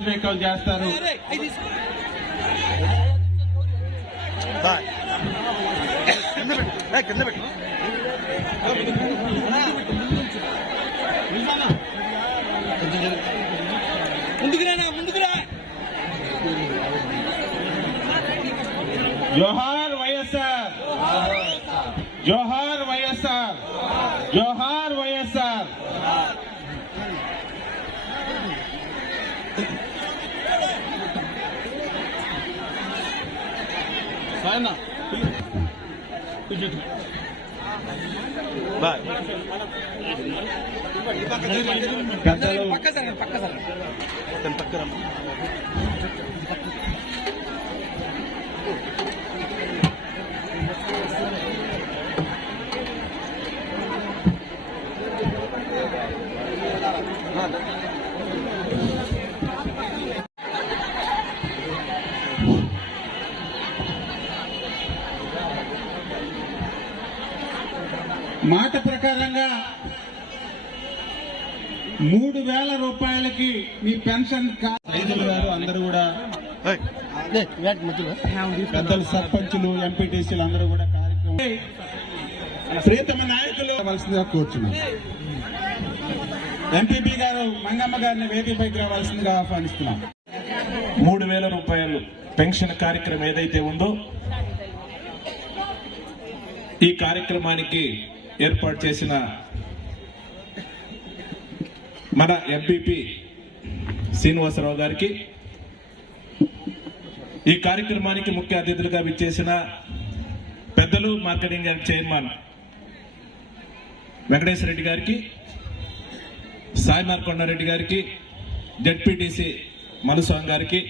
Vehicle చేస్తారు. జోహార్ వైఎస్ఆర్. జోహార్ వైఎస్ఆర్ జోహార్ వైఎస్ఆర్ బాయ్ పెద్దలు పక్క సార్ పక్క సార్. పక్కన. మీ పెన్షన్ రైతులు గారు అందరూ కూడా పెద్దలు సర్పంచులు ఎంపీటీసీలు అందరూ కూడా కార్యక్రమం ప్రీతమ నాయకులు రావాల్సిందిగా కోరుచున్నాం. ఎంపీపీ గారు మంగమ్మ గారిని వేదికపైకి రావాల్సిందిగా ఆహ్వానిస్తున్నాం. మూడు వేల రూపాయలు పెన్షన్ కార్యక్రమం ఏదైతే ఉందో ఈ కార్యక్రమానికి ఏర్పాటు చేసిన మన ఎంపీపీ శ్రీనివాసరావు గారికి. ఈ కార్యక్రమానికి ముఖ్య అతిథులుగా విచ్చేసిన పెద్దలు మార్కెటింగ్ చైర్మన్ వెంకటేశ్వర రెడ్డి గారికి సాయినార్ కొండారెడ్డి గారికి జడ్పీటీసీ మనుస్వామి గారికి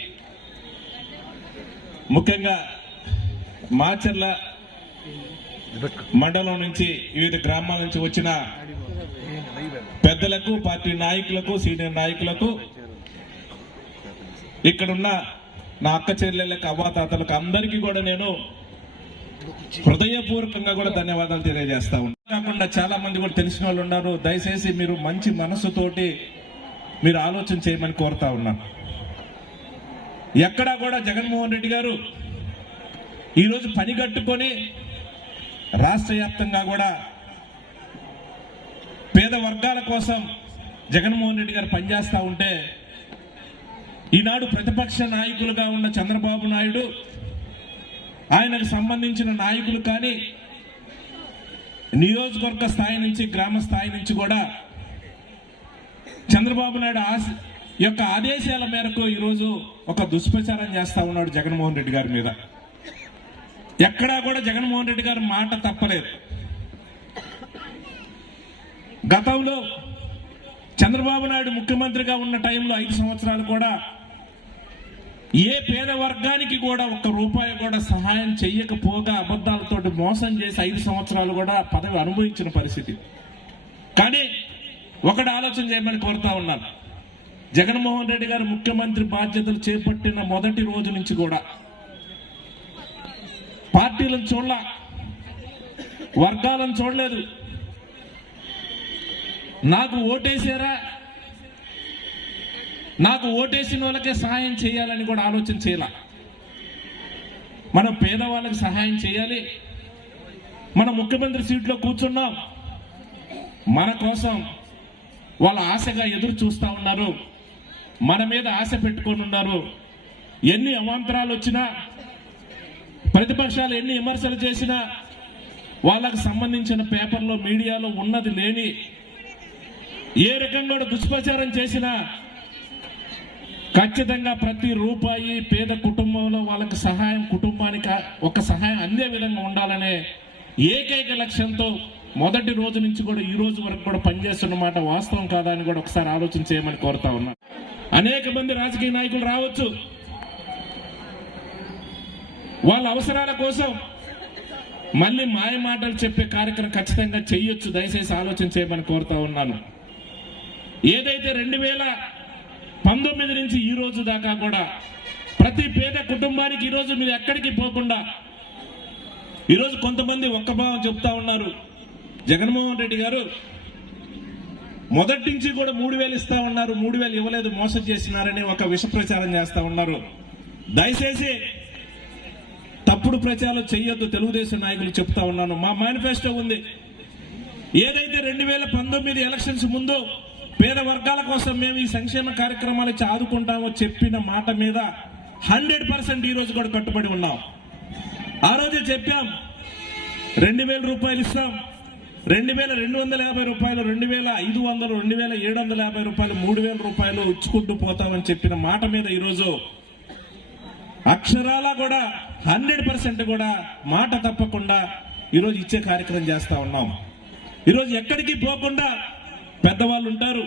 ముఖ్యంగా మాచర్ల మండలం నుంచి వివిధ గ్రామాల నుంచి వచ్చిన పెద్దలకు పార్టీ నాయకులకు సీనియర్ నాయకులకు ఇక్కడున్న నా అక్క చెల్లెళ్ళకి అవ్వాతాతలకు అందరికీ కూడా నేను హృదయపూర్వకంగా కూడా ధన్యవాదాలు తెలియజేస్తా ఉన్నాను కాకుండా చాలా మంది కూడా తెలిసిన వాళ్ళు ఉన్నారు. దయచేసి మీరు మంచి మనసుతోటి మీరు ఆలోచన చేయమని కోరుతా ఉన్నాను ఎక్కడా కూడా జగన్మోహన్ రెడ్డి గారు ఈరోజు పని కట్టుకొని రాష్ట్ర వ్యాప్తంగా కూడా పేద వర్గాల కోసం జగన్మోహన్ రెడ్డి గారు పనిచేస్తూ ఉంటే ఈనాడు ప్రతిపక్ష నాయకులుగా ఉన్న చంద్రబాబు నాయుడు ఆయనకు సంబంధించిన నాయకులు కానీ నియోజకవర్గ స్థాయి నుంచి గ్రామ స్థాయి నుంచి కూడా చంద్రబాబు నాయుడు ఆశ యొక్క ఆదేశాల మేరకు ఈరోజు ఒక దుష్ప్రచారం చేస్తా ఉన్నాడు జగన్మోహన్ రెడ్డి గారి మీద. ఎక్కడా కూడా జగన్మోహన్ రెడ్డి గారు మాట తప్పలేదు. గతంలో చంద్రబాబు నాయుడు ముఖ్యమంత్రిగా ఉన్న టైంలో ఐదు సంవత్సరాలు కూడా ఏ పేద వర్గానికి కూడా ఒక్క రూపాయి కూడా సహాయం చెయ్యకపోగా అబద్ధాలతో మోసం చేసి ఐదు సంవత్సరాలు కూడా పదవి అనుభవించిన పరిస్థితి. కానీ ఒకటి ఆలోచన చేయమని కోరుతా ఉన్నాను. జగన్మోహన్ రెడ్డి గారు ముఖ్యమంత్రి బాధ్యతలు చేపట్టిన మొదటి రోజు నుంచి కూడా పార్టీలను చూడలా వర్గాలను చూడలేదు. నాకు ఓటేసారా? నాకు ఓటేసిన వాళ్ళకే సహాయం చేయాలని కూడా ఆలోచన చేయాల. మనం పేదవాళ్ళకి సహాయం చేయాలి. మన ముఖ్యమంత్రి సీట్లో కూర్చున్నాం. మన కోసం వాళ్ళ ఆశగా ఎదురు చూస్తూ ఉన్నారు. మన మీద ఆశ పెట్టుకొని ఉన్నారు. ఎన్ని అవాంతరాలు వచ్చినా ప్రతిపక్షాలు ఎన్ని విమర్శలు చేసినా వాళ్ళకు సంబంధించిన పేపర్లో మీడియాలో ఉన్నది లేని ఏ రకంగా కూడా దుష్ప్రచారం చేసినా ఖచ్చితంగా ప్రతి రూపాయి పేద కుటుంబంలో వాళ్ళకి సహాయం కుటుంబానికి ఒక సహాయం అందే విధంగా ఉండాలనే ఏకైక లక్ష్యంతో మొదటి రోజు నుంచి కూడా ఈ రోజు వరకు కూడా పనిచేస్తున్న మాట వాస్తవం కాదా అని కూడా ఒకసారి ఆలోచన చేయమని కోరుతా ఉన్నా. అనేక మంది రాజకీయ నాయకులు రావచ్చు. వాళ్ళ అవసరాల కోసం మళ్ళీ మాయ మాటలు చెప్పే కార్యక్రమం ఖచ్చితంగా చేయొచ్చు దయచేసి ఆలోచన చేయమని కోరుతా ఉన్నాను. ఏదైతే రెండు వేల పంతొమ్మిది నుంచి ఈ రోజు దాకా కూడా ప్రతి పేద కుటుంబానికి ఈరోజు మీరు ఎక్కడికి పోకుండా ఈరోజు కొంతమంది ఒక్క భావం చెప్తా ఉన్నారు. జగన్మోహన్ రెడ్డి గారు మొదటి నుంచి కూడా మూడు వేలు ఇస్తా ఉన్నారు మూడు వేలు ఇవ్వలేదు మోసం చేసినారని ఒక విష ప్రచారం చేస్తా ఉన్నారు. దయచేసి తప్పుడు ప్రచారం చేయొద్దు తెలుగుదేశం నాయకులు చెప్తా ఉన్నాను. మా మేనిఫెస్టో ఉంది. ఏదైతే రెండు వేల పంతొమ్మిది ఎలక్షన్స్ ముందు పేద వర్గాల కోసం మేము ఈ సంక్షేమ కార్యక్రమాలు ఇచ్చి ఆదుకుంటామో చెప్పిన మాట మీద హండ్రెడ్ పర్సెంట్ ఈరోజు కూడా కట్టుబడి ఉన్నాం. ఆ రోజే చెప్పాం రెండు వేల రూపాయలు ఇస్తాం రెండు వేల రెండు వందల యాభై రూపాయలు రెండు వేల ఐదు వందలు రెండు వేల ఏడు వందల యాభై రూపాయలు మూడు వేల రూపాయలు ఇచ్చుకుంటూ పోతామని చెప్పిన మాట మీద ఈరోజు అక్షరాల కూడా హండ్రెడ్ పర్సెంట్ కూడా మాట తప్పకుండా ఈరోజు ఇచ్చే కార్యక్రమం చేస్తా ఉన్నాం. ఈరోజు ఎక్కడికి పోకుండా పెద్దవాళ్ళు ఉంటారు.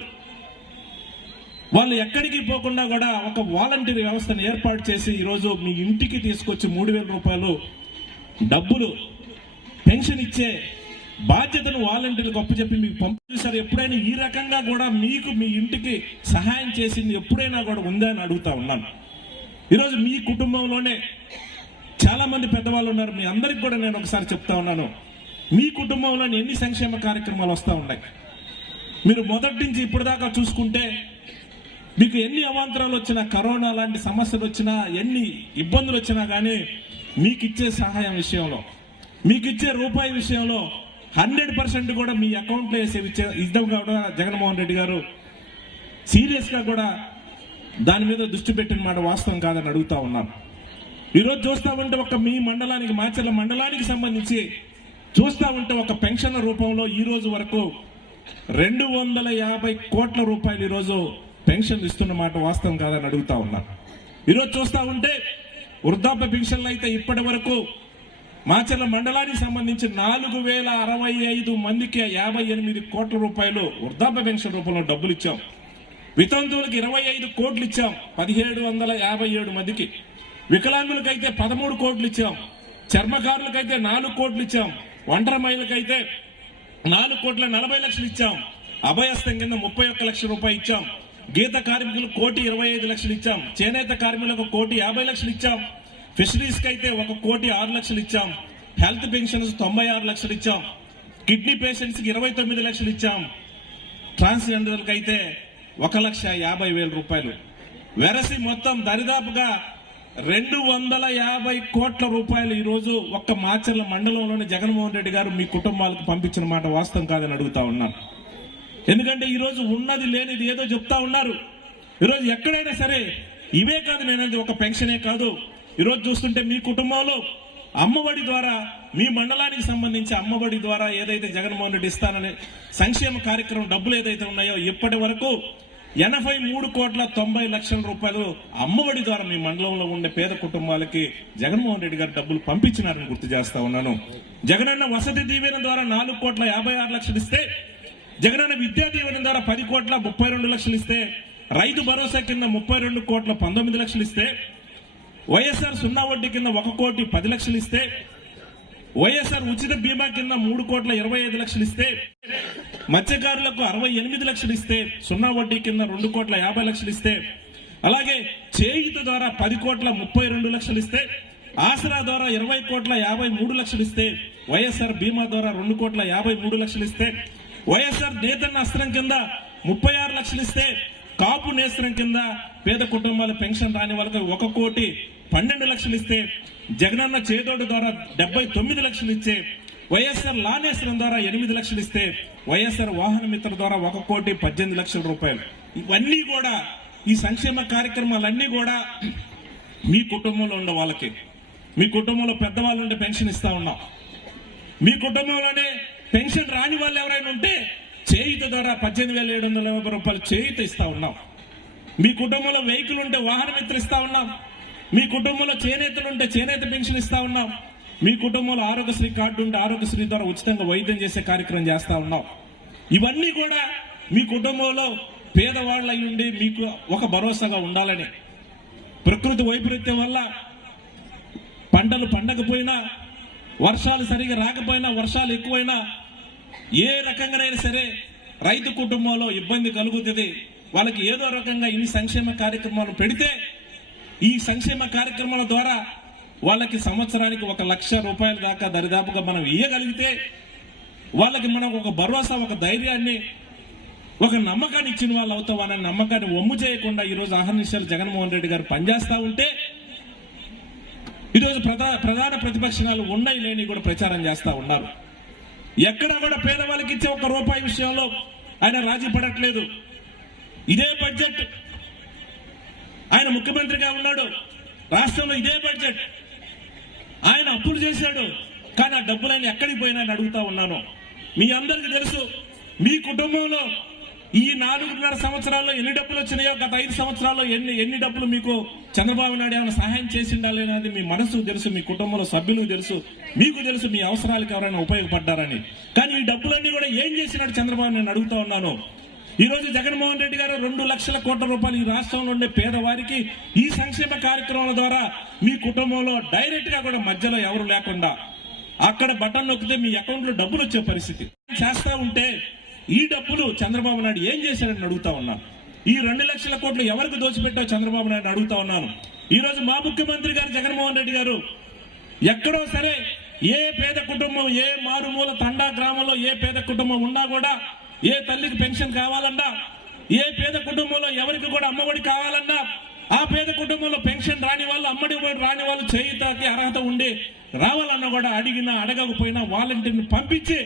వాళ్ళు ఎక్కడికి పోకుండా కూడా ఒక వాలంటీర్ వ్యవస్థను ఏర్పాటు చేసి ఈరోజు మీ ఇంటికి తీసుకొచ్చి మూడు వేల రూపాయలు డబ్బులు పెన్షన్ ఇచ్చే బాధ్యతను వాలంటీర్లకు అప్పచెప్పి మీకు పంపిస్తారు ఎప్పుడైనా ఈ రకంగా కూడా మీకు మీ ఇంటికి సహాయం చేసింది ఎప్పుడైనా కూడా ఉందా అని అడుగుతా ఉన్నాను. ఈరోజు మీ కుటుంబంలోనే చాలామంది పెద్దవాళ్ళు ఉన్నారు. మీ అందరికి కూడా నేను ఒకసారి చెప్తా ఉన్నాను. మీ కుటుంబంలోని ఎన్ని సంక్షేమ కార్యక్రమాలు వస్తూ ఉన్నాయి? మీరు మొదటి నుంచి ఇప్పటిదాకా చూసుకుంటే మీకు ఎన్ని అవాంతరాలు వచ్చినా కరోనా లాంటి సమస్యలు వచ్చినా ఎన్ని ఇబ్బందులు వచ్చినా కానీ మీకు ఇచ్చే సహాయం విషయంలో మీకు ఇచ్చే రూపాయి విషయంలో హండ్రెడ్ పర్సెంట్ కూడా మీ అకౌంట్లో వేసే ఇచ్చే ఇద్దాం కూడా జగన్మోహన్ రెడ్డి గారు సీరియస్గా కూడా దాని మీద దృష్టి పెట్టిన మాట వాస్తవం కాదని అడుగుతా ఉన్నారు ఈరోజు చూస్తా ఉంటే ఒక మీ మండలానికి మాచర్ల మండలానికి సంబంధించి చూస్తా ఉంటే ఒక పెన్షన్ రూపంలో ఈ రోజు వరకు రెండు వందల యాభై కోట్ల రూపాయలు ఈరోజు పెన్షన్ ఇస్తున్న మాట వాస్తవం కాదని అడుగుతా ఉన్నాను ఈరోజు చూస్తా ఉంటే వృద్ధాప్య పెన్షన్లు అయితే ఇప్పటి వరకు మాచర్ల మండలానికి సంబంధించి నాలుగు వేల అరవై ఐదు మందికి యాభై ఎనిమిది కోట్ల రూపాయలు వృద్ధాప్య పెన్షన్ రూపంలో డబ్బులు ఇచ్చాం. వితంతువులకు ఇరవై ఐదు కోట్లు ఇచ్చాం. పదిహేడు వందల యాభై ఏడు మందికి. వికలాంగులకైతే పదమూడు కోట్లు ఇచ్చాం. చర్మకారులకైతే నాలుగు కోట్లు ఇచ్చాం. ఒంటరి మహిళకైతే నాలుగు కోట్ల నలభై లక్షలు ఇచ్చాం. అభయస్థం కింద ముప్పై ఒక్క లక్షల రూపాయలు ఇచ్చాం. గీత కార్మికులకు కోటి ఇరవై ఐదు లక్షలు ఇచ్చాం. చేనేత కార్మికులకు కోటి యాభై లక్షలు ఇచ్చాం. ఫిషరీస్కి అయితే ఒక కోటి ఆరు లక్షలు ఇచ్చాం. హెల్త్ పెన్షన్స్ తొంభై ఆరు లక్షలు ఇచ్చాం. కిడ్నీ పేషెంట్స్కి ఇరవై తొమ్మిది లక్షలు ఇచ్చాం. ట్రాన్స్జెండర్లకు అయితే ఒక లక్ష యాభై వేల రూపాయలు. వెరసి మొత్తం దరిదాపుగా రెండు వందల యాభై కోట్ల రూపాయలు ఈరోజు ఒక్క మాచర్ల మండలంలోని జగన్మోహన్ రెడ్డి గారు మీ కుటుంబాలకు పంపించిన మాట వాస్తవం కాదని అడుగుతా ఉన్నాను ఎందుకంటే ఈరోజు ఉన్నది లేనిది ఏదో చెప్తా ఉన్నారు. ఈరోజు ఎక్కడైనా సరే ఇవే కాదు నేనది ఒక పెన్షనే కాదు. ఈరోజు చూస్తుంటే మీ కుటుంబంలో అమ్మఒడి ద్వారా మీ మండలానికి సంబంధించి అమ్మఒడి ద్వారా ఏదైతే జగన్మోహన్ రెడ్డి ఇస్తానని సంక్షేమ కార్యక్రమం డబ్బులు ఏదైతే ఉన్నాయో ఇప్పటి వరకు ఎనభై మూడు కోట్ల తొంభై లక్షల రూపాయలు అమ్మఒడి ద్వారా మీ మండలంలో ఉండే పేద కుటుంబాలకి జగన్మోహన్ రెడ్డి గారు డబ్బులు పంపించినారని గుర్తు చేస్తా ఉన్నాను. జగనన్న వసతి దీవెన ద్వారా నాలుగు కోట్ల యాభై ఆరు లక్షలు ఇస్తే జగనన్న విద్యా దీవెన ద్వారా పది కోట్ల ముప్పై రెండు లక్షలు ఇస్తే రైతు భరోసా కింద ముప్పై రెండు కోట్ల పంతొమ్మిది లక్షలు ఇస్తే వైఎస్ఆర్ సున్నా వడ్డీ కింద ఒక కోటి పది లక్షలు ఇస్తే వైఎస్ఆర్ ఉచిత బీమా కింద మూడు కోట్ల ఇరవై ఐదు లక్షలు ఇస్తే మత్స్యకారులకు అరవై ఎనిమిది లక్షలు ఇస్తే సున్నా వడ్డీ కింద రెండు కోట్ల యాభై లక్షలు ఇస్తే అలాగే చేయుత ద్వారా పది కోట్ల ముప్పై రెండు లక్షలు ఇస్తే ఆసరా ద్వారా ఇరవై కోట్ల యాభై మూడు లక్షలు ఇస్తే వైఎస్ఆర్ బీమా ద్వారా రెండు కోట్ల యాభై మూడు లక్షలు ఇస్తే వైఎస్ఆర్ నేతన్న అస్త్రం కింద ముప్పై ఆరు లక్షలు ఇస్తే కాపు నేస్త్రం కింద పేద కుటుంబాల పెన్షన్ రాని వాళ్ళకి ఒక కోటి పన్నెండు లక్షలు ఇస్తే జగనన్న చేదోడు ద్వారా డెబ్బై తొమ్మిది లక్షలు ఇచ్చే వైఎస్ఆర్ లానేశ్వరం ద్వారా ఎనిమిది లక్షలు ఇస్తే వైఎస్ఆర్ వాహన మిత్ర ద్వారా ఒక కోటి పద్దెనిమిది లక్షల రూపాయలు. ఇవన్నీ కూడా ఈ సంక్షేమ కార్యక్రమాలన్నీ కూడా మీ కుటుంబంలో ఉన్న వాళ్ళకి. మీ కుటుంబంలో పెద్దవాళ్ళు ఉంటే పెన్షన్ ఇస్తా ఉన్నాం. మీ కుటుంబంలోనే పెన్షన్ రాని వాళ్ళు ఎవరైనా ఉంటే చేయిత ద్వారా పద్దెనిమిది వేల ఏడు వందల యాభై రూపాయలు చేయిత ఇస్తా ఉన్నాం. మీ కుటుంబంలో వెహికల్ ఉంటే వాహన మిత్ర ఇస్తా ఉన్నాం. మీ కుటుంబంలో చేనేతలు ఉంటే చేనేత పెన్షన్ ఇస్తా ఉన్నాం. మీ కుటుంబంలో ఆరోగ్యశ్రీ కార్డు ఉంటే ఆరోగ్యశ్రీ ద్వారా ఉచితంగా వైద్యం చేసే కార్యక్రమం చేస్తా ఉన్నాం. ఇవన్నీ కూడా మీ కుటుంబంలో పేదవాళ్ళ ఉండి మీకు ఒక భరోసాగా ఉండాలని. ప్రకృతి వైపరీత్యం వల్ల పంటలు పండకపోయినా వర్షాలు సరిగా రాకపోయినా వర్షాలు ఎక్కువైనా ఏ రకంగానైనా సరే రైతు కుటుంబంలో ఇబ్బంది కలుగుతుంది. వాళ్ళకి ఏదో రకంగా ఇన్ని సంక్షేమ కార్యక్రమాలు పెడితే ఈ సంక్షేమ కార్యక్రమాల ద్వారా వాళ్ళకి సంవత్సరానికి ఒక లక్ష రూపాయల దాకా దరిదాపుగా మనం ఇయ్యగలిగితే వాళ్ళకి మనం ఒక భరోసా ఒక ధైర్యాన్ని ఒక నమ్మకాన్ని ఇచ్చిన వాళ్ళు అవుతామన్న నమ్మకాన్ని ఒమ్ము చేయకుండా ఈరోజు అహర్నిశలు జగన్మోహన్ రెడ్డి గారు పనిచేస్తూ ఉంటే ఈరోజు ప్రధాన ప్రధాన ప్రతిపక్షాలు ఉన్నాయి లేని కూడా ప్రచారం చేస్తూ ఉన్నారు. ఎక్కడా కూడా పేదవాళ్ళకి ఇచ్చే ఒక రూపాయి విషయంలో ఆయన రాజీ పడట్లేదు. ఇదే బడ్జెట్. ఆయన ముఖ్యమంత్రిగా ఉన్నాడు. రాష్ట్రంలో ఇదే బడ్జెట్. ఆయన అప్పులు చేశాడు. కానీ ఆ డబ్బులు ఆయన ఎక్కడికి పోయినా అని అడుగుతా ఉన్నాను. మీ అందరికి తెలుసు మీ కుటుంబంలో ఈ నాలుగున్నర సంవత్సరాల్లో ఎన్ని డబ్బులు వచ్చినాయో గత ఐదు సంవత్సరాల్లో ఎన్ని ఎన్ని డబ్బులు మీకు చంద్రబాబు నాయుడు ఏమైనా సహాయం చేసిండాలి అనేది మీ మనసు తెలుసు మీ కుటుంబంలో సభ్యులకు తెలుసు మీకు తెలుసు మీ అవసరాలకు ఎవరైనా ఉపయోగపడ్డారని. కానీ ఈ డబ్బులన్నీ కూడా ఏం చేసినాడు చంద్రబాబు నేను అడుగుతా ఉన్నాను. ఈరోజు జగన్మోహన్ రెడ్డి గారు రెండు లక్షల కోట్ల రూపాయలు ఈ రాష్ట్రంలో ఉండే పేదవారికి ఈ సంక్షేమ కార్యక్రమాల ద్వారా మీ కుటుంబంలో డైరెక్ట్గా కూడా మధ్యలో ఎవరు లేకుండా అక్కడ బటన్ నొక్కితే మీ అకౌంట్లో డబ్బులు వచ్చే పరిస్థితి. చేస్తా ఉంటే ఈ డబ్బులు చంద్రబాబు నాయుడు ఏం చేశారని అడుగుతా ఉన్నాను ఈ రెండు లక్షల కోట్లు ఎవరికి దోచిపెట్టావు చంద్రబాబు నాయుడు అడుగుతా ఉన్నాను. ఈ రోజు మా ముఖ్యమంత్రి గారు జగన్మోహన్ రెడ్డి గారు ఎక్కడో సరే ఏ పేద కుటుంబం ఏ మారుమూల తండా గ్రామంలో ఏ పేద కుటుంబం ఉన్నా కూడా ఏ తల్లికి పెన్షన్ కావాలన్నా ఏ పేద కుటుంబంలో ఎవరికి కూడా అమ్మఒడి కావాలన్నా ఆ పేద కుటుంబంలో పెన్షన్ రాని వాళ్ళు అమ్మడి రాని వాళ్ళు చేయుతాకి అర్హత ఉండి రావాలన్నా కూడా అడిగినా అడగకపోయినా వాలంటీర్ని పంపించి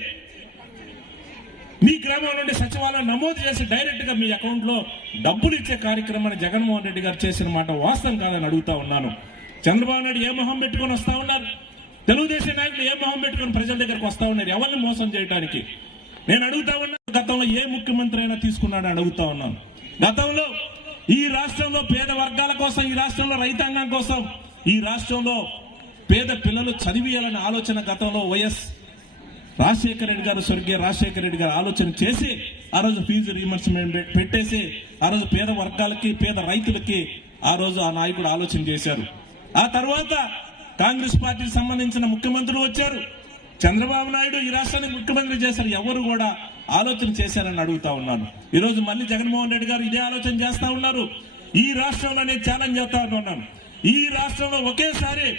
మీ గ్రామం నుండి సచివాలయం నమోదు చేసి డైరెక్ట్గా మీ అకౌంట్లో డబ్బులు ఇచ్చే కార్యక్రమాన్ని జగన్మోహన్ రెడ్డి గారు చేసిన మాట వాస్తవం కాదని అడుగుతా ఉన్నాను. చంద్రబాబు నాయుడు ఏ మొహం పెట్టుకొని వస్తా ఉన్నారు? తెలుగుదేశం నాయకులు ఏ మొహం పెట్టుకొని ప్రజల దగ్గరకు వస్తా ఉన్నారు? ఎవరిని మోసం చేయడానికి నేను అడుగుతా ఉన్నా గతంలో ఏ ముఖ్యమంత్రి అయినా తీసుకున్నాడు అడుగుతా ఉన్నాను. గతంలో ఈ రాష్ట్రంలో పేద వర్గాల కోసం ఈ రాష్ట్రంలో రైతాంగం కోసం ఈ రాష్ట్రంలో పేద పిల్లలు చదివియాలనే ఆలోచన గతంలో వైఎస్ రాజశేఖర రెడ్డి గారు స్వర్గీయ రాజశేఖర రెడ్డి గారు ఆలోచన చేసి ఆ రోజు ఫీజు రీమర్స్మెంట్ పెట్టేసి ఆ రోజు పేద వర్గాలకి పేద రైతులకి ఆ రోజు ఆ నాయకుడు ఆలోచన చేశారు. ఆ తర్వాత కాంగ్రెస్ పార్టీకి సంబంధించిన ముఖ్యమంత్రులు వచ్చారు. చంద్రబాబు నాయుడు ఈ రాష్ట్రానికి ముఖ్యమంత్రి చేశారు. ఎవరు కూడా ఆలోచన చేశారని అడుగుతా ఉన్నాను. ఈరోజు మళ్ళీ జగన్మోహన్ రెడ్డి గారు ఇదే ఆలోచన చేస్తా ఉన్నారు. ఈ రాష్ట్రంలో నేను ఛాలెంజ్ చేస్తా ఉన్నాను. ఈ రాష్ట్రంలో ఒకేసారి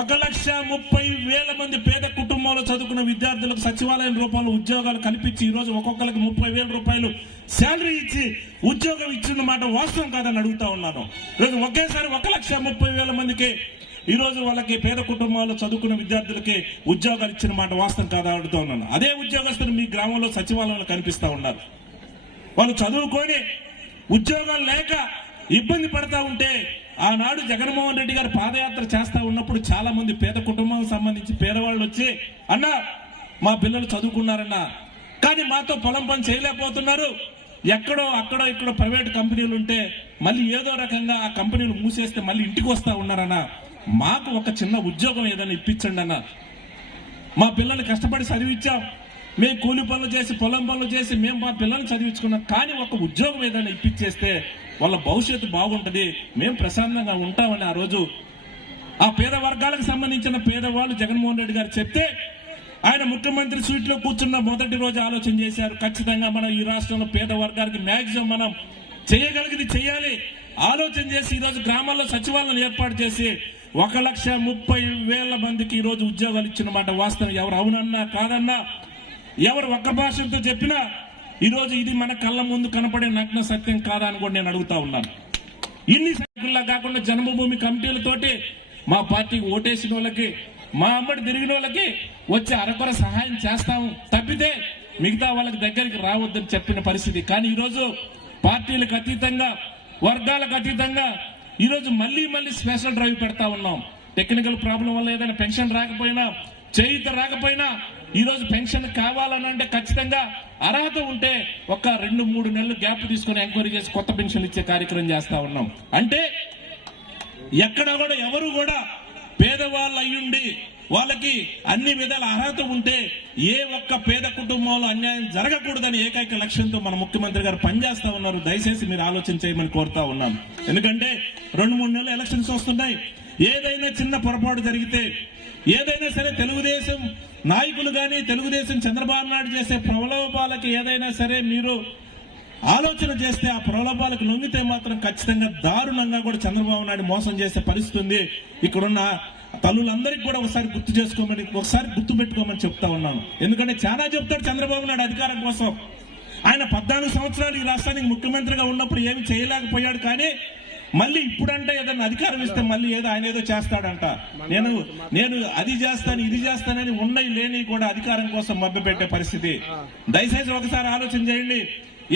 ఒక లక్ష ముప్పై వేల మంది పేద కుటుంబంలో చదువుకున్న విద్యార్థులకు సచివాలయం రూపంలో ఉద్యోగాలు కల్పించి ఈరోజు ఒక్కొక్కరికి ముప్పై వేల రూపాయలు శాలరీ ఇచ్చి ఉద్యోగం ఇచ్చిన మాట వాస్తవం కాదని అడుగుతా ఉన్నాను. ఈరోజు ఒకేసారి ఒక లక్ష ముప్పై వేల మందికి ఈరోజు వాళ్ళకి పేద కుటుంబాల్లో చదువుకున్న విద్యార్థులకి ఉద్యోగాలు ఇచ్చిన మాట వాస్తవం కాదా అడుగుతా ఉన్నాను. అదే ఉద్యోగస్తులు మీ గ్రామంలో సచివాలయంలో కనిపిస్తూ ఉన్నారు. వాళ్ళు చదువుకొని ఉద్యోగాలు లేక ఇబ్బంది పడతా ఉంటే ఆనాడు జగన్మోహన్ రెడ్డి గారు పాదయాత్ర చేస్తూ ఉన్నప్పుడు చాలా మంది పేద కుటుంబం సంబంధించి పేదవాళ్ళు వచ్చి అన్న మా పిల్లలు చదువుకున్నారన్న కానీ మాతో పొలం పని చేయలేకపోతున్నారు. ఎక్కడో అక్కడో ఇక్కడో ప్రైవేట్ కంపెనీలు ఉంటే మళ్ళీ ఏదో రకంగా ఆ కంపెనీలు మూసేస్తే మళ్ళీ ఇంటికి వస్తా ఉన్నారన్న. మాకు ఒక చిన్న ఉద్యోగం ఏదైనా ఇప్పించండి అన్న. మా పిల్లల్ని కష్టపడి చదివించాం మేము కూలి పనులు చేసి పొలం పనులు చేసి మేము మా పిల్లల్ని చదివించుకున్నాం. కానీ ఒక ఉద్యోగం ఏదైనా ఇప్పించేస్తే వాళ్ళ భవిష్యత్తు బాగుంటుంది. మేము ప్రశాంతంగా ఉంటామని ఆ రోజు ఆ పేద వర్గాలకు సంబంధించిన పేదవాళ్ళు జగన్మోహన్ రెడ్డి గారు చెప్తే ఆయన ముఖ్యమంత్రి సీట్లో కూర్చున్న మొదటి రోజు ఆలోచన చేశారు. ఖచ్చితంగా మనం ఈ రాష్ట్రంలో పేద వర్గానికి మ్యాక్సిమం మనం చేయగలిగింది చేయాలి. ఆలోచన చేసి ఈరోజు గ్రామాల్లో సచివాలయం ఏర్పాటు చేసి ఒక లక్ష ముప్పై వేల మందికి ఈ రోజు ఉద్యోగాలు ఇచ్చిన మాట వాస్తవం. ఎవరు అవునన్నా కాదన్నా ఎవరు ఒక్క భాషతో చెప్పినా ఈరోజు ఇది మన కళ్ళ ముందు కనపడే నగ్న సత్యం కాదా అని కూడా నేను అడుగుతా ఉన్నాను. ఇన్ని సైకుల్లా కాకుండా జన్మభూమి కమిటీలతోటి మా పార్టీకి ఓటేసిన వాళ్ళకి మా అమ్మడి తిరిగిన వాళ్ళకి వచ్చి అరకొర సహాయం చేస్తాము. తప్పితే మిగతా వాళ్ళకి దగ్గరికి రావద్దని చెప్పిన పరిస్థితి. కానీ ఈరోజు పార్టీలకు అతీతంగా వర్గాలకు అతీతంగా ఈరోజు మళ్ళీ మళ్ళీ స్పెషల్ డ్రైవ్ పెడతా ఉన్నాం. టెక్నికల్ ప్రాబ్లం వల్ల ఏదైనా పెన్షన్ రాకపోయినా చేయిత రాకపోయినా ఈరోజు పెన్షన్ కావాలని అంటే ఖచ్చితంగా అర్హత ఉంటే ఒక రెండు మూడు నెలలు గ్యాప్ తీసుకొని ఎంక్వైరీ చేసి కొత్త పెన్షన్ ఇచ్చే కార్యక్రమం చేస్తా ఉన్నాం. అంటే ఎక్కడ కూడా ఎవరు కూడా పేదవాళ్ళు అయ్యుండి వాళ్ళకి అన్ని విధాల అర్హత ఉంటే ఏ ఒక్క పేద కుటుంబంలో అన్యాయం జరగకూడదని ఏకైక లక్ష్యంతో మన ముఖ్యమంత్రి గారు పనిచేస్తా ఉన్నారు. దయచేసి మీరు ఆలోచన చేయమని కోరుతా ఉన్నాం. ఎందుకంటే రెండు మూడు నెలలు ఎలక్షన్స్ వస్తున్నాయి. ఏదైనా చిన్న పొరపాటు జరిగితే ఏదైనా సరే తెలుగుదేశం నాయకులు కానీ తెలుగుదేశం చంద్రబాబు నాయుడు చేసే ప్రలోభాలకు ఏదైనా సరే మీరు ఆలోచన చేస్తే ఆ ప్రలోభాలకు లొంగితే మాత్రం ఖచ్చితంగా దారుణంగా కూడా చంద్రబాబు నాయుడు మోసం చేసే పరిస్థితి ఉంది. ఇక్కడున్న తల్లులందరికీ కూడా ఒకసారి గుర్తు చేసుకోమని ఒకసారి గుర్తు పెట్టుకోమని చెప్తా ఉన్నాను. ఎందుకంటే చాలా చెప్తాడు చంద్రబాబు నాయుడు అధికారం కోసం. ఆయన పద్నాలుగు సంవత్సరాలు ఈ రాష్ట్రానికి ముఖ్యమంత్రిగా ఉన్నప్పుడు ఏమి చేయలేకపోయాడు కానీ మళ్ళీ ఇప్పుడంటే ఏదైనా అధికారం ఇస్తే మళ్ళీ ఏదో ఆయన ఏదో చేస్తాడంట. నేను నేను అది చేస్తాను ఇది చేస్తానని ఉన్నాయి లేని కూడా అధికారం కోసం మభ్యపెట్టే పరిస్థితి. దయచేసి ఒకసారి ఆలోచన చేయండి.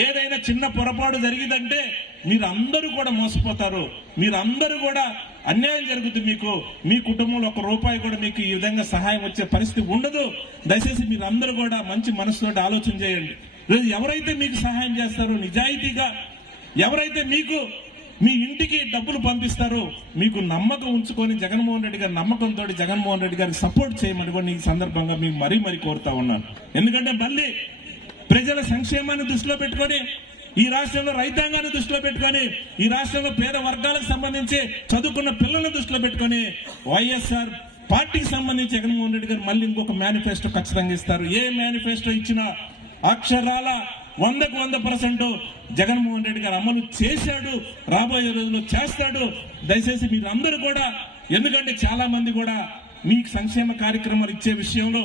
ఏదైనా చిన్న పొరపాటు జరిగిందంటే మీరు అందరూ కూడా మోసపోతారు. మీరు అందరూ కూడా అన్యాయం జరుగుతుంది మీకు మీ కుటుంబంలో ఒక రూపాయి కూడా మీకు ఈ విధంగా సహాయం వచ్చే పరిస్థితి ఉండదు. దయచేసి మీరు అందరూ కూడా మంచి మనసుతో ఆలోచన చేయండి. ఈరోజు ఎవరైతే మీకు సహాయం చేస్తారో నిజాయితీగా ఎవరైతే మీకు మీ ఇంటికి డబ్బులు పంపిస్తారో మీకు నమ్మకం ఉంచుకొని జగన్మోహన్ రెడ్డి గారి నమ్మకంతో జగన్మోహన్ రెడ్డి గారికి సపోర్ట్ చేయమని కూడా ఈ సందర్భంగా మీకు మరీ మరీ కోరుతా ఉన్నాను. ఎందుకంటే మళ్ళీ ప్రజల సంక్షేమాన్ని దృష్టిలో పెట్టుకొని ఈ రాష్ట్రంలో రైతాంగాన్ని దృష్టిలో పెట్టుకొని ఈ రాష్ట్రంలో పేద వర్గాలకు సంబంధించి చదువుకున్న పిల్లలను దృష్టిలో పెట్టుకొని వైఎస్ఆర్ పార్టీకి సంబంధించి జగన్మోహన్ రెడ్డి గారు మళ్ళీ ఇంకొక మేనిఫెస్టో ఖచ్చితంగా ఇస్తారు. ఏ మేనిఫెస్టో ఇచ్చినా అక్షరాల వందకు వంద పర్సెంట్ జగన్మోహన్ రెడ్డి గారు అమలు చేశాడు రాబోయే రోజుల్లో చేస్తాడు. దయచేసి మీరు అందరూ కూడా ఎందుకంటే చాలా మంది కూడా మీకు సంక్షేమ కార్యక్రమాలు ఇచ్చే విషయంలో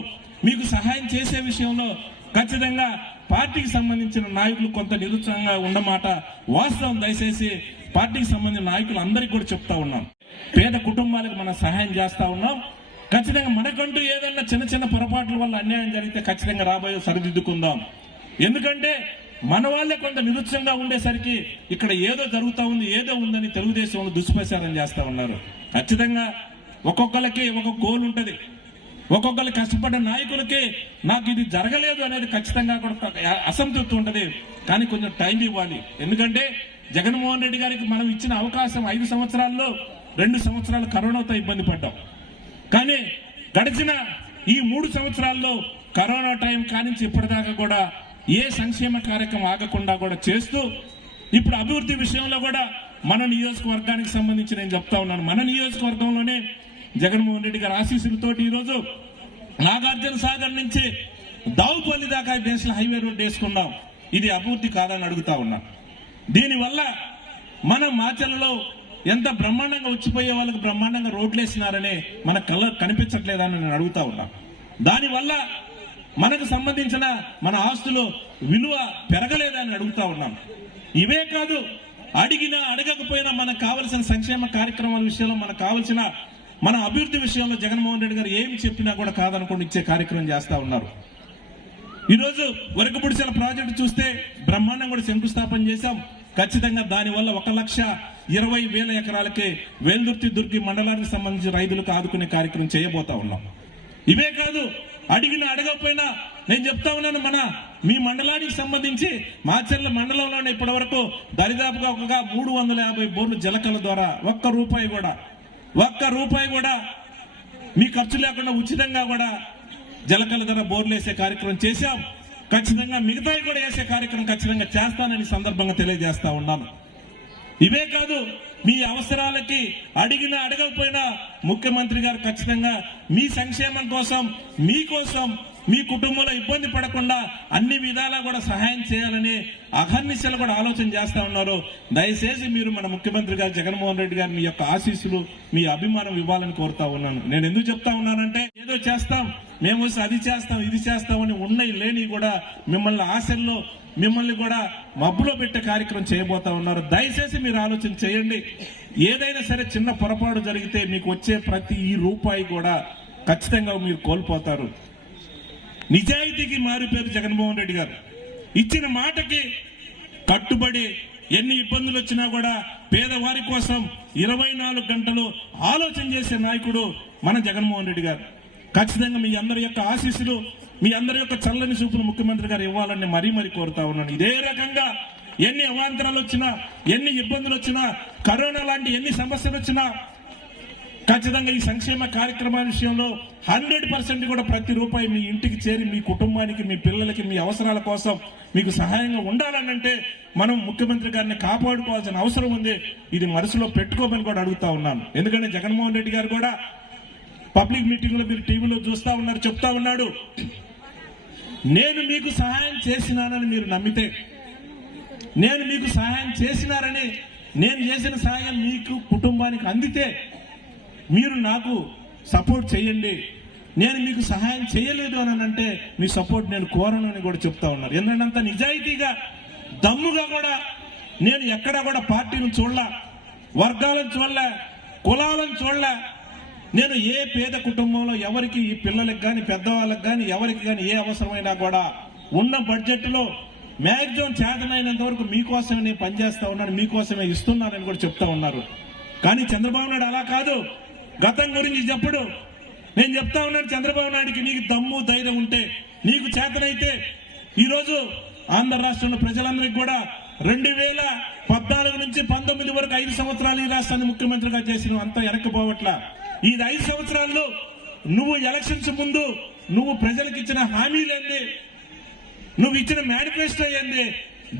మీకు సహాయం చేసే విషయంలో ఖచ్చితంగా పార్టీకి సంబంధించిన నాయకులు కొంత నిరుత్సాహంగా ఉండమాట వాస్తవం దయచేసి పార్టీకి సంబంధించిన నాయకులు అందరికీ కూడా చెప్తా ఉన్నాం. పేద కుటుంబాలకు మనం సహాయం చేస్తా ఉన్నాం. ఖచ్చితంగా మనకంటూ ఏదన్నా చిన్న చిన్న పొరపాట్ల వల్ల అన్యాయం జరిగితే ఖచ్చితంగా రాబోయే సరిదిద్దుకుందాం. ఎందుకంటే మన వాళ్ళే కొంత నిరుత్సంగా ఉండేసరికి ఇక్కడ ఏదో జరుగుతూ ఉంది ఏదో ఉందని తెలుగుదేశంలో దుష్ప్రచారం చేస్తూ ఉన్నారు. ఖచ్చితంగా ఒక్కొక్కరికి ఒక్కొక్క గోల్ ఉంటుంది. ఒక్కొక్కరు కష్టపడ్డ నాయకులకి నాకు ఇది జరగలేదు అనేది ఖచ్చితంగా కూడా అసంతృప్తి ఉంటుంది. కానీ కొంచెం టైం ఇవ్వాలి. ఎందుకంటే జగన్మోహన్ రెడ్డి గారికి మనం ఇచ్చిన అవకాశం ఐదు సంవత్సరాల్లో రెండు సంవత్సరాలు కరోనాతో ఇబ్బంది పడ్డాం. కానీ గడిచిన ఈ మూడు సంవత్సరాల్లో కరోనా టైం కానించి ఇప్పటిదాకా కూడా ఏ సంక్షేమ కార్యక్రమం ఆగకుండా కూడా చేస్తూ ఇప్పుడు అభివృద్ధి విషయంలో కూడా మన నియోజకవర్గానికి సంబంధించి నేను చెప్తా ఉన్నాను. మన నియోజకవర్గంలోనే జగన్మోహన్ రెడ్డి గారి ఆశీస్సులతో ఈరోజు నాగార్జున సాగర్ నుంచి దావుపల్లి దాకా నేషనల్ హైవే రోడ్ వేసుకున్నాం. ఇది అభివృద్ధి కాదని అడుగుతా ఉన్నా. దీనివల్ల మన మాచలలో ఎంత బ్రహ్మాండంగా వచ్చిపోయే వాళ్ళకి బ్రహ్మాండంగా రోడ్లు వేసినారని మన కళ్ళ కనిపించట్లేదని నేను అడుగుతా ఉన్నా. దానివల్ల మనకు సంబంధించిన మన ఆస్తులు విలువ పెరగలేదని అడుగుతా ఉన్నాం. ఇవే కాదు అడిగినా అడగకపోయినా మనకు కావలసిన సంక్షేమ కార్యక్రమాల విషయంలో మనకు కావలసిన మన అభివృద్ధి విషయంలో జగన్మోహన్ రెడ్డి గారు ఏమి చెప్పినా కూడా కాదనుకోండి ఇచ్చే కార్యక్రమం చేస్తా ఉన్నారు. ఈరోజు వరకపుడిసెల ప్రాజెక్టు చూస్తే బ్రహ్మాండం కూడా శంకుస్థాపన చేశాం. ఖచ్చితంగా దానివల్ల ఒక లక్ష ఇరవై వేల ఎకరాలకే వేల్దుర్తి దుర్గి మండలానికి సంబంధించి రైతులకు ఆదుకునే కార్యక్రమం చేయబోతా ఉన్నాం. ఇవే కాదు అడిగిన అడగకపోయినా నేను చెప్తా ఉన్నాను మన మీ మండలానికి సంబంధించి మాచర్ల మండలంలోనే ఇప్పటి వరకు దరిదాపుగా ఒక మూడు వందల యాభై బోర్లు జలకల ద్వారా ఒక్క రూపాయి కూడా ఒక్క రూపాయి కూడా మీ ఖర్చు లేకుండా ఉచితంగా కూడా జలకల ధర బోర్లు వేసే కార్యక్రమం చేశాం. ఖచ్చితంగా మిగతావి కూడా వేసే కార్యక్రమం ఖచ్చితంగా చేస్తానని సందర్భంగా తెలియజేస్తా ఉన్నాను. ఇవే కాదు మీ అవసరాలకి అడిగినా అడగకపోయినా ముఖ్యమంత్రి గారు ఖచ్చితంగా మీ సంక్షేమం కోసం మీకోసం మీ కుటుంబంలో ఇబ్బంది పడకుండా అన్ని విధాలా కూడా సహాయం చేయాలని అహర్నిశలు కూడా ఆలోచన చేస్తా ఉన్నారు. దయచేసి మీరు మన ముఖ్యమంత్రి గారు జగన్మోహన్ రెడ్డి గారు మీ యొక్క ఆశీస్సులు మీ అభిమానం ఇవ్వాలని కోరుతా ఉన్నాను. నేను ఎందుకు చెప్తా ఉన్నానంటే ఏదో చేస్తాం మేము అది చేస్తాం ఇది చేస్తామని ఉన్నాయి లేని కూడా మిమ్మల్ని ఆశల్లో మిమ్మల్ని కూడా మబ్బులో పెట్టే కార్యక్రమం చేయబోతా ఉన్నారు. దయచేసి మీరు ఆలోచన చేయండి. ఏదైనా సరే చిన్న పొరపాటు జరిగితే మీకు వచ్చే ప్రతి ఈ రూపాయి కూడా ఖచ్చితంగా మీరు కోల్పోతారు. నిజాయితీకి మారిపోయారు జగన్మోహన్ రెడ్డి గారు. ఇచ్చిన మాటకి కట్టుబడి ఎన్ని ఇబ్బందులు వచ్చినా కూడా పేదవారి కోసం ఇరవై నాలుగు గంటలు ఆలోచన చేసే నాయకుడు మన జగన్మోహన్ రెడ్డి గారు. ఖచ్చితంగా మీ అందరి యొక్క ఆశీస్సులు మీ అందరి యొక్క చల్లని చూపును ముఖ్యమంత్రి గారు ఇవ్వాలని మరీ మరీ కోరుతా ఉన్నాను. ఇదే రకంగా ఎన్ని అవాంతరాలు వచ్చినా ఎన్ని ఇబ్బందులు వచ్చినా కరోనా లాంటి ఎన్ని సమస్యలు వచ్చినా ఖచ్చితంగా ఈ సంక్షేమ కార్యక్రమాల విషయంలో హండ్రెడ్ పర్సెంట్ కూడా ప్రతి రూపాయి మీ ఇంటికి చేరి మీ కుటుంబానికి మీ పిల్లలకి మీ అవసరాల కోసం మీకు సహాయంగా ఉండాలనంటే మనం ముఖ్యమంత్రి గారిని కాపాడుకోవాల్సిన అవసరం ఉంది. ఇది మనసులో పెట్టుకోమని కూడా అడుగుతా ఉన్నాను. ఎందుకంటే జగన్మోహన్ రెడ్డి గారు కూడా పబ్లిక్ మీటింగ్లో మీరు టీవీలో చూస్తూ ఉన్నారు చెప్తా ఉన్నాడు. నేను మీకు సహాయం చేసినానని మీరు నమ్మితే నేను మీకు సహాయం చేసినారని నేను చేసిన సహాయం మీకు కుటుంబానికి అందితే మీరు నాకు సపోర్ట్ చేయండి. నేను మీకు సహాయం చేయలేదు అని అంటే మీ సపోర్ట్ నేను కోరను అని కూడా చెప్తా ఉన్నారు. ఎందుకంటే అంత నిజాయితీగా దమ్ముగా కూడా నేను ఎక్కడ కూడా పార్టీని చూడలా వర్గాలను చూడలే కులాలను చూడలే. నేను ఏ పేద కుటుంబంలో ఎవరికి ఈ పిల్లలకు కానీ పెద్దవాళ్ళకి కానీ ఎవరికి కానీ ఏ అవసరమైనా కూడా ఉన్న బడ్జెట్లో మ్యాక్సిమం చేతనైనంత వరకు మీకోసమే నేను పనిచేస్తా ఉన్నాను మీకోసమే ఇస్తున్నానని కూడా చెప్తా ఉన్నారు. కానీ చంద్రబాబు నాయుడు అలా కాదు. గతం గురించి చెప్పడు. నేను చెప్తా ఉన్నాను చంద్రబాబు నాయుడికి నీకు దమ్ము ధైర్యం ఉంటే నీకు చేతనైతే ఈరోజు ఆంధ్ర రాష్ట్రంలో ప్రజలందరికీ కూడా రెండు వేల పద్నాలుగు నుంచి పంతొమ్మిది వరకు ఐదు సంవత్సరాలు ఈ రాష్ట్రాన్ని ముఖ్యమంత్రిగా చేసిన అంత వెనక్కిపోవట్ల ఈ ఐదు సంవత్సరాల్లో నువ్వు ఎలక్షన్స్ ముందు నువ్వు ప్రజలకు ఇచ్చిన హామీలేంది నువ్వు ఇచ్చిన మేనిఫెస్టో ఏంది?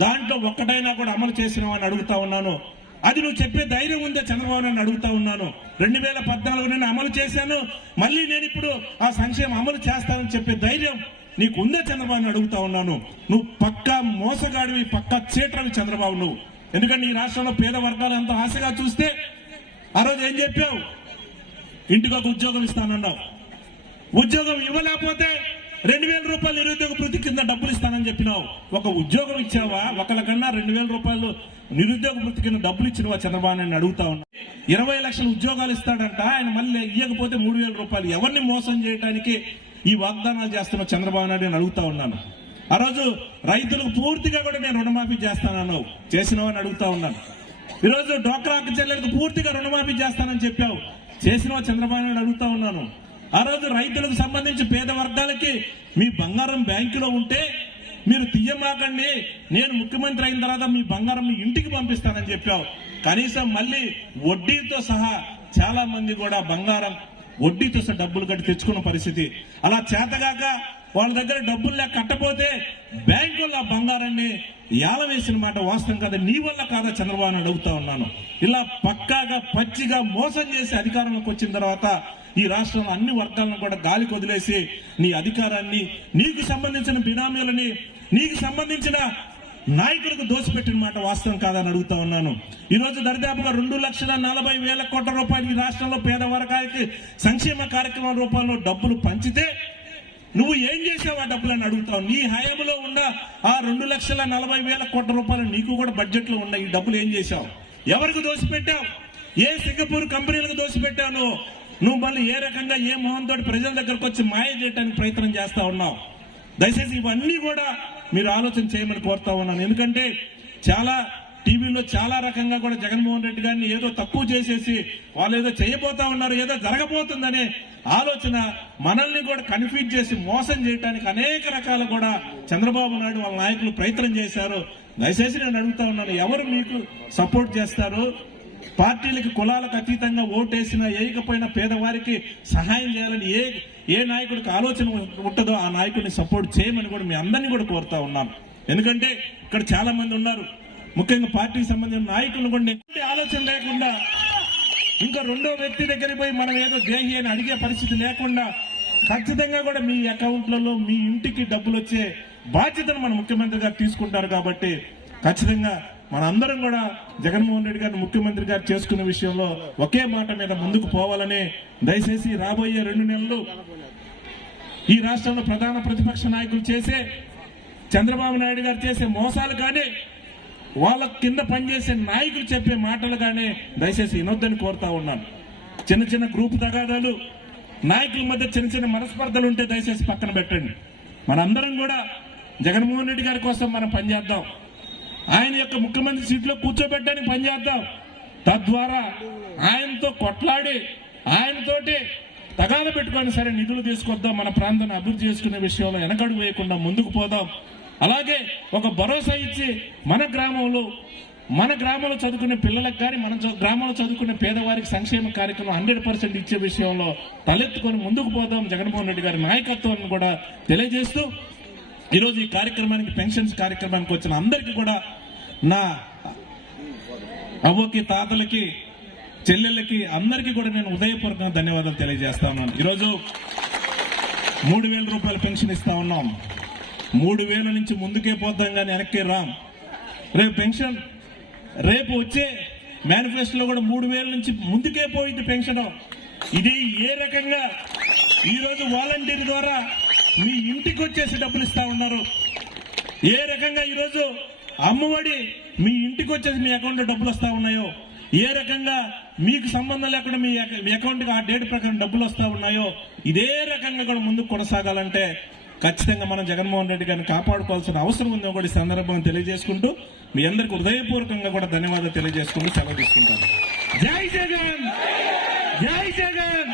దాంట్లో ఒక్కటైనా కూడా అమలు చేసినావు అని అడుగుతా ఉన్నాను. అది నువ్వు చెప్పే ధైర్యం ఉందా చంద్రబాబు నన్ను అడుగుతా ఉన్నాను. రెండు వేల పద్నాలుగు నేను అమలు చేశాను. మళ్ళీ నేను ఇప్పుడు ఆ సంక్షేమం అమలు చేస్తానని చెప్పే ధైర్యం నీకు ఉందా చంద్రబాబు అడుగుతా ఉన్నాను. నువ్వు పక్కా మోసగాడివి పక్కా చీటవి చంద్రబాబు నువ్వు. ఎందుకంటే ఈ రాష్ట్రంలో పేద వర్గాలు అంత ఆశగా చూస్తే ఆ రోజు ఏం చెప్పావు? ఇంటికి ఒక ఉద్యోగం ఇస్తానన్నావు. ఉద్యోగం ఇవ్వలేకపోతే రెండు వేల రూపాయలు నిరుద్యోగ వృత్తి కింద డబ్బులు ఇస్తానని చెప్పినావు. ఒక ఉద్యోగం ఇచ్చావా? ఒకళ్ళకన్నా రెండు వేల రూపాయలు నిరుద్యోగ వృత్తి కింద డబ్బులు ఇచ్చినవా చంద్రబాబు నాయుడు అడుగుతా ఉన్నా. ఇరవై లక్షల ఉద్యోగాలు ఇస్తాడంట. ఆయన మళ్ళీ ఇవ్వకపోతే మూడు వేల రూపాయలు. ఎవరిని మోసం చేయడానికి ఈ వాగ్దానాలు చేస్తున్న చంద్రబాబు నాయుడు నేను అడుగుతా ఉన్నాను. ఆ రోజు రైతులకు పూర్తిగా కూడా నేను రుణమాఫీ చేస్తానన్నావు. చేసినావని అడుగుతా ఉన్నాను. ఈరోజు డోక్రాకు చెల్లెలకు పూర్తిగా రుణమాఫీ చేస్తానని చెప్పావు. చేసినవా చంద్రబాబు నాయుడు అడుగుతా ఉన్నాను. ఆ రోజు రైతులకు సంబంధించి పేద వర్గాలకి మీ బంగారం బ్యాంకులో ఉంటే మీరు తీయమాకండి. నేను ముఖ్యమంత్రి అయిన తర్వాత మీ బంగారం మీ ఇంటికి పంపిస్తానని చెప్పావు. కనీసం మళ్ళీ వడ్డీతో సహా చాలా మంది కూడా బంగారం వడ్డీతో సహా డబ్బులు కట్టి తెచ్చుకున్న పరిస్థితి. అలా చేతగాక వాళ్ళ దగ్గర డబ్బులు లేక కట్టపోతే బ్యాంకుల్లో వల్ల బంగారాన్ని యాల వేసిన మాట వాస్తవం కాదు. నీ వల్ల కాదా చంద్రబాబు నాయుడు అడుగుతా ఉన్నాను. ఇలా పక్కాగా పచ్చిగా మోసం చేసి అధికారంలోకి వచ్చిన తర్వాత ఈ రాష్ట్రంలో అన్ని వర్గాలను కూడా గాలికి వదిలేసి నీ అధికారాన్ని నీకు సంబంధించిన బినామీలని నీకు సంబంధించిన నాయకులకు దోచిపెట్టిన మాట వాస్తవం కాదని అడుగుతా ఉన్నాను. ఈ రోజు దరిదాపుగా రెండు లక్షల నలభై వేల కోట్ల రూపాయలు ఈ రాష్ట్రంలో పేద వర్గాలకి సంక్షేమ కార్యక్రమాల రూపంలో డబ్బులు పంచితే నువ్వు ఏం చేసావు ఆ డబ్బులని అడుగుతావు? నీ హయాంలో ఉన్న ఆ రెండు లక్షల నలభై వేల కోట్ల రూపాయలు నీకు కూడా బడ్జెట్లో ఉన్నాయి ఉన్న ఈ డబ్బులు ఏం చేశావు? ఎవరికి దోసిపెట్టావు ఏ సింగపూర్ కంపెనీలకు దోసిపెట్టావు నువ్వు నువ్వు మళ్ళీ ఏ రకంగా ఏ మొహం తోటి ప్రజల దగ్గరకు వచ్చి మాయ చేయడానికి ప్రయత్నం చేస్తా ఉన్నావు? దయచేసి ఇవన్నీ కూడా మీరు ఆలోచన చేయమని కోరుతా ఉన్నాను. ఎందుకంటే చాలా టీవీలో చాలా రకంగా కూడా జగన్మోహన్ రెడ్డి గారిని ఏదో తక్కువ చేసేసి వాళ్ళు ఏదో చేయబోతా ఉన్నారు ఏదో జరగబోతుందనే ఆలోచన మనల్ని కూడా కన్ఫ్యూజ్ చేసి మోసం చేయడానికి అనేక రకాల కూడా చంద్రబాబు నాయుడు వాళ్ళ నాయకులు ప్రయత్నం చేశారు. దయచేసి నేను అడుగుతా ఉన్నాను ఎవరు మీకు సపోర్ట్ చేస్తారు? పార్టీలకి కులాలకు అతీతంగా ఓటేసినా వేయకపోయినా పేదవారికి సహాయం చేయాలని ఏ ఏ నాయకుడికి ఆలోచన ఉంటుందో ఆ నాయకుడిని సపోర్ట్ చేయమని కూడా మీ అందరినీ కూడా కోరుతా ఉన్నాను. ఎందుకంటే ఇక్కడ చాలా మంది ఉన్నారు. ముఖ్యంగా పార్టీకి సంబంధించిన నాయకులను కూడా ఎటువంటి ఆలోచన లేకుండా ఇంకా రెండో వ్యక్తి దగ్గర పోయి మనం ఏదో దేహి అని అడిగే పరిస్థితి లేకుండా ఖచ్చితంగా కూడా మీ అకౌంట్లలో మీ ఇంటికి డబ్బులు వచ్చే బాధ్యతను మన ముఖ్యమంత్రి గారు తీసుకుంటారు కాబట్టి ఖచ్చితంగా మనందరం కూడా జగన్మోహన్ రెడ్డి గారిని ముఖ్యమంత్రి గారు చేసుకునే విషయంలో ఒకే మాట మీద ముందుకు పోవాలని దయచేసి రాబోయే రెండు నెలలు ఈ రాష్ట్రంలో ప్రధాన ప్రతిపక్ష నాయకులు చేసే చంద్రబాబు నాయుడు గారు చేసే మోసాలు కానీ వాళ్ళ కింద పనిచేసే నాయకులు చెప్పే మాటలు కానీ దయచేసి వినొద్దని కోరుతా ఉన్నాను. చిన్న చిన్న గ్రూప్ తగాదాలు నాయకుల మధ్య చిన్న చిన్న మనస్పర్ధలు ఉంటే దయచేసి పక్కన పెట్టండి. మనందరం కూడా జగన్మోహన్ రెడ్డి గారి కోసం మనం పనిచేద్దాం. ఆయన యొక్క ముఖ్యమంత్రి సీట్లో కూర్చోబెట్టడానికి పనిచేద్దాం తద్వారా ఆయనతో కొట్లాడి ఆయనతోటి తగాద పెట్టుకొని సరే నిధులు తీసుకొద్దాం మన ప్రాంతాన్ని అభివృద్ధి చేసుకునే విషయంలో వెనకడుగు వేయకుండా ముందుకు పోదాం. అలాగే ఒక భరోసా ఇచ్చి మన గ్రామంలో మన గ్రామంలో చదువుకునే పిల్లలకు కానీ మన గ్రామంలో చదువుకునే పేదవారికి సంక్షేమ కార్యక్రమం హండ్రెడ్ పర్సెంట్ ఇచ్చే విషయంలో తలెత్తుకొని ముందుకు పోదాం జగన్మోహన్ రెడ్డి గారి నాయకత్వాన్ని కూడా తెలియజేస్తూ ఈరోజు ఈ కార్యక్రమానికి పెన్షన్స్ కార్యక్రమానికి వచ్చిన అందరికీ కూడా నా అవ్వకి తాతలకి చెల్లెళ్ళకి అందరికీ కూడా నేను ఉదయపూర్వకంగా ధన్యవాదాలు తెలియజేస్తా ఉన్నాను. ఈరోజు మూడు వేల రూపాయల పెన్షన్ ఇస్తా ఉన్నాం. మూడు వేల నుంచి ముందుకే పోతాం కానీ వెనక్కి రాం. రేపు పెన్షన్ రేపు వచ్చే మేనిఫెస్టోలో కూడా మూడు వేల నుంచి ముందుకే పోయింది పెన్షన్. ఇది ఏ రకంగా ఈరోజు వాలంటీర్ ద్వారా మీ ఇంటికి వచ్చేసి డబ్బులు ఇస్తా ఉన్నారు? ఏ రకంగా ఈరోజు అమ్మఒడి మీ ఇంటికి వచ్చేసి మీ అకౌంట్లో డబ్బులు వస్తూ ఉన్నాయో? ఏ రకంగా మీకు సంబంధం లేకుండా మీ మీ అకౌంట్కి ఆ డేట్ ప్రకారం డబ్బులు వస్తూ ఉన్నాయో? ఇదే రకంగా కూడా ముందుకు కొనసాగాలంటే ఖచ్చితంగా మనం జగన్మోహన్ రెడ్డి గారిని కాపాడుకోవాల్సిన అవసరం ఉందని కూడా ఈ సందర్భంగా తెలియజేసుకుంటూ మీ అందరికి హృదయపూర్వకంగా కూడా ధన్యవాదాలు తెలియజేసుకుంటూ సెలవు తీసుకుంటాను. జై జగన్! జై జగన్!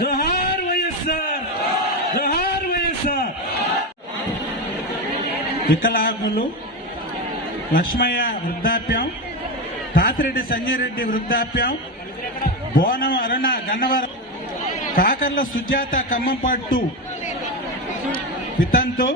జోహార్ వైఎస్ఆర్! జోహార్ వైఎస్ఆర్! వికలాంగులు లక్ష్మయ్య వృద్ధాప్యం తాతిరెడ్డి సంజయరెడ్డి వృద్ధాప్యం బోనం అరుణ గన్నవరం కాకర్ల సుజాత కమ్మంపాటు వితంతు